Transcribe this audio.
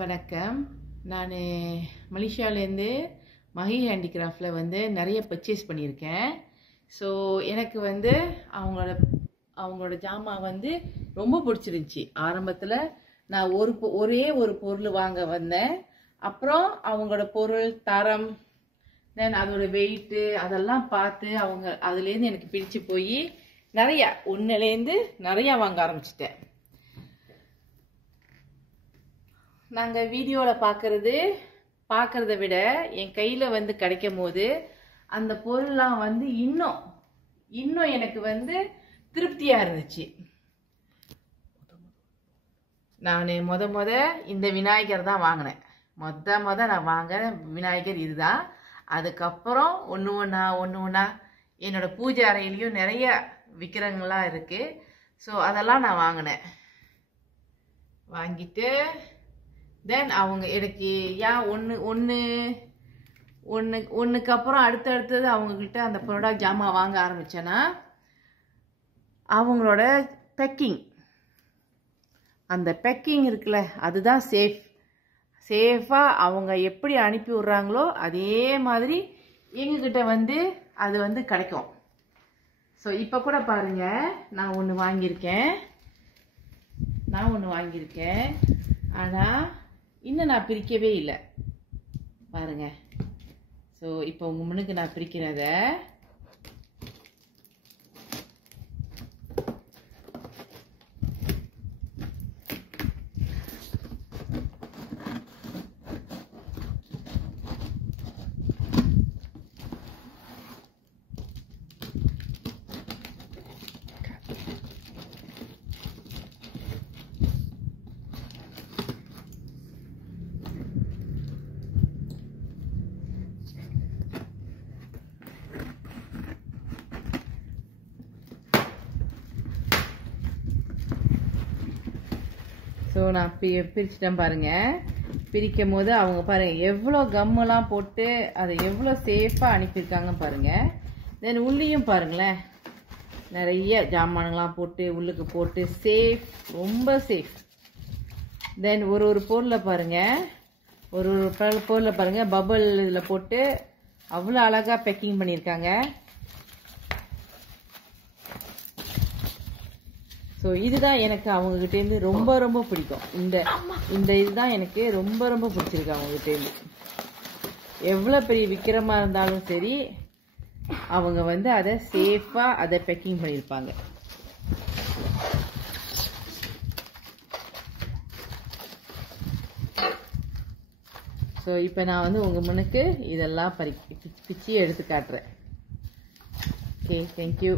வணக்கம். நான் மலேசியாவிலேருந்து மஹி ஹேண்டிகிராஃப்டில் வந்து நிறைய பர்ச்சேஸ் பண்ணியிருக்கேன். ஸோ எனக்கு வந்து அவங்களோட ஜாமான் வந்து ரொம்ப பிடிச்சிருந்துச்சி. ஆரம்பத்தில் நான் ஒரே ஒரு பொருள் வாங்க வந்தேன். அப்புறம் அவங்களோட பொருள் தரம், தென் அதோட வெயிட்டு அதெல்லாம் பார்த்து அதுலேருந்து எனக்கு பிடிச்சு போய் ஒன்றுலேருந்து நிறையா வாங்க ஆரம்பிச்சிட்டேன். நாங்கள் வீடியோவில் பார்க்குறத விட என் கையில் வந்து கிடைக்கும் போது அந்த பொருள்லாம் வந்து இன்னும் எனக்கு வந்து திருப்தியாக இருந்துச்சு. நான் இந்த விநாயகர் தான் வாங்கினேன். நான் வாங்கின விநாயகர் இதுதான். அதுக்கப்புறம் ஒன்று ஒன்றா என்னோட பூஜை அறையிலையும் நிறைய விக்கிரங்கள்லாம் இருக்குது. ஸோ அதெல்லாம் நான் வாங்கிட்டு தென் அவங்க எனக்கு ஒன்றுக்கு அப்புறம் அடுத்தது அவங்கக்கிட்ட அந்த ப்ராடக்ட் ஜாமான் வாங்க ஆரம்பித்தேன்னா அவங்களோட அந்த பேக்கிங் இருக்குல்ல, அதுதான் சேஃபாக அவங்க எப்படி அனுப்பி விட்றாங்களோ அதே மாதிரி எங்ககிட்ட வந்து அது வந்து கிடைக்கும். ஸோ இப்போ கூட பாருங்கள், நான் ஒன்று வாங்கியிருக்கேன். ஆனால் இன்னும் நான் பிரிக்கவே இல்லை பாருங்க. ஸோ இப்போ உங்கள் முன்னுக்கு நான் பிரிக்கிறத நான் பிரிச்சுட்டேன் பாருங்க. பிரிக்கும் போது அவங்க பாருங்க எவ்வளோ கம்மெல்லாம் போட்டு அதை எவ்வளோ சேஃபாக அனுப்பியிருக்காங்க பாருங்க. தென் உள்ளேயும் பாருங்களேன், நிறைய ஜாமான்கள்லாம் போட்டு உள்ளுக்கு போட்டு ரொம்ப சேஃப். தென் ஒரு பொருளில் பாருங்க, ஒரு பொருளில் பாருங்க பபிள் இதில் போட்டு அவ்வளோ அழகாக பேக்கிங் பண்ணியிருக்காங்க. ஸோ இதுதான் எனக்கு அவங்ககிட்டேருந்து ரொம்ப பிடிக்கும். இந்த இதுதான் எனக்கு ரொம்ப பிடிச்சிருக்கு அவங்ககிட்டேருந்து. எவ்வளோ பெரிய விக்கிரமாக இருந்தாலும் சரி, அவங்க வந்து அதை சேஃபாக அதை பேக்கிங் பண்ணியிருப்பாங்க. ஸோ இப்போ நான் வந்து உங்கள் முன்னுக்கு இதெல்லாம் பிச்சு எடுத்து காட்டுறேன். Okay, thank you.